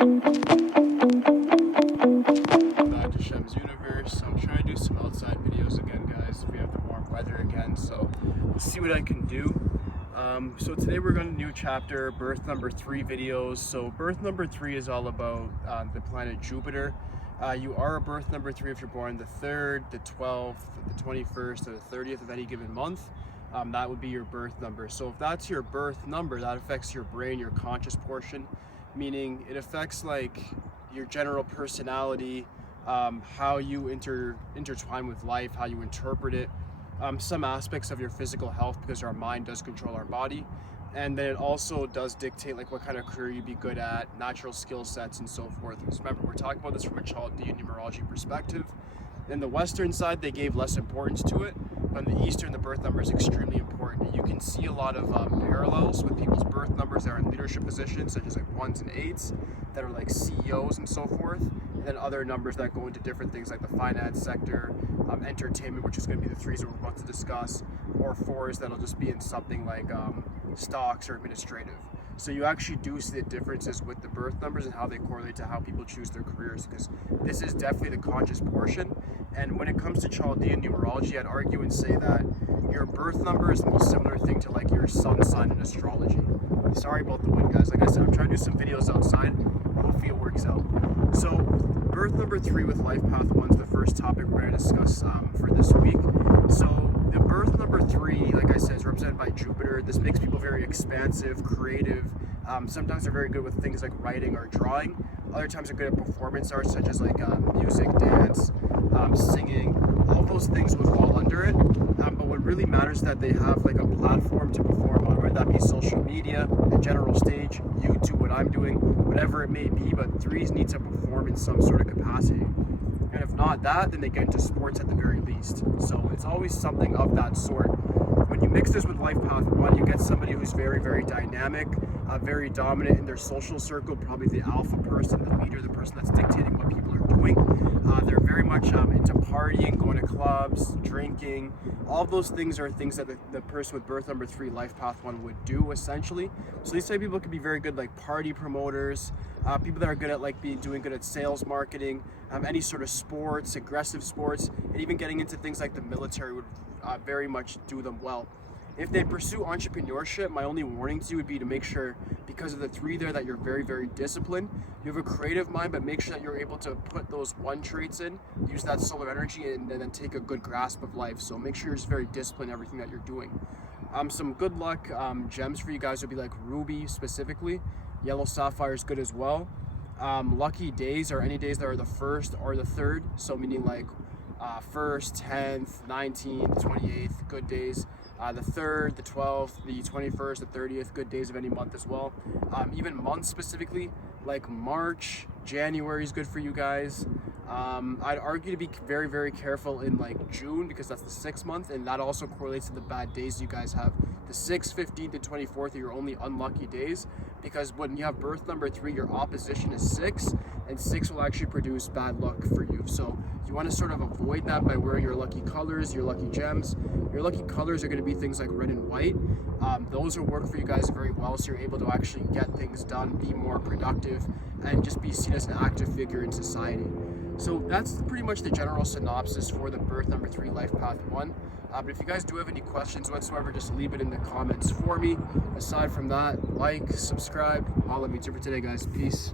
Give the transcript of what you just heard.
Back to Shemsuniverse. I'm trying to do some outside videos again, guys. We have the warm weather again, so let's see what I can do. So today we're going to do chapter birth number 3 videos. So birth number 3 is all about the planet Jupiter. You are a birth number 3 if you're born the 3rd, the 12th, the 21st, or the 30th of any given month. That would be your birth number. So if that's your birth number, that affects your brain, your conscious portion, meaning it affects like your general personality, how you intertwine with life, how you interpret it, some aspects of your physical health, because our mind does control our body. And then it also does dictate like what kind of career you'd be good at, natural skill sets, and so forth. Because remember, we're talking about this from a Chaldean numerology perspective. In the Western side, they gave less importance to it, but in the Eastern, the birth number is extremely important. You can see a lot of parallels with people's birth numbers that are in leadership positions, such as like 1s and 8s, that are like CEOs and so forth, and then other numbers that go into different things like the finance sector, entertainment, which is going to be the 3s that we're about to discuss, or 4s that'll just be in something like stocks or administrative. So you actually do see the differences with the birth numbers and how they correlate to how people choose their careers, because this is definitely the conscious portion. And when it comes to Chaldean numerology, I'd argue and say that your birth number is the most similar thing to like your sun sign in astrology. Sorry about the wind, guys. Like I said, I'm trying to do some videos outside. Hopefully it works out. So birth number 3 with life path 1 is the first topic we're going to discuss for this week. So the birth number 3, like I said, is represented by Jupiter. This makes people very expansive, creative. Sometimes they're very good with things like writing or drawing. Other times they're good at performance arts, such as like music, dance, singing. All those things would fall under it. But what really matters is that they have like a platform to perform on, whether that be social media, a general stage, YouTube, what I'm doing, whatever it may be. But 3s need to perform in some sort of capacity. And if not that, then they get into sports at the very least. So it's always something of that sort. When you mix this with life path 1, you get somebody who's very, very dynamic, very dominant in their social circle, probably the alpha person, the leader, the person that's dictating what people are doing. They're very much into partying, going to clubs, drinking. All of those things are things that the person with birth number 3, life path 1 would do essentially. So these type of people could be very good like party promoters, people that are good at like doing good at sales, marketing, any sort of sports, aggressive sports, and even getting into things like the military would very much do them well. If they pursue entrepreneurship, my only warning to you would be to make sure, because of the 3 there, that you're very, very disciplined. You have a creative mind, but make sure that you're able to put those 1 traits in, use that solar energy, and then take a good grasp of life. So make sure you're just very disciplined in everything that you're doing. Some good luck gems for you guys would be like ruby specifically. Yellow sapphire is good as well. Lucky days are any days that are the 1st or the 3rd. So meaning like 1st, 10th, 19th, 28th, good days. The 3rd, the 12th, the 21st, the 30th, good days of any month as well. Even months specifically, like March, January is good for you guys. I'd argue to be very, very careful in like June, because that's the 6th month, and that also correlates to the bad days you guys have. The 6th, 15th, and 24th are your only unlucky days, because when you have birth number 3, your opposition is 6, and 6 will actually produce bad luck for you. So you want to sort of avoid that by wearing your lucky colors, your lucky gems. Your lucky colors are going to be things like red and white. Those will work for you guys very well, so you're able to actually get things done, be more productive, and just be seen as an active figure in society. So that's pretty much the general synopsis for the birth number 3, life path 1. But if you guys do have any questions whatsoever, just leave it in the comments for me. Aside from that, like, subscribe, all of me. That's it for today, guys. Peace.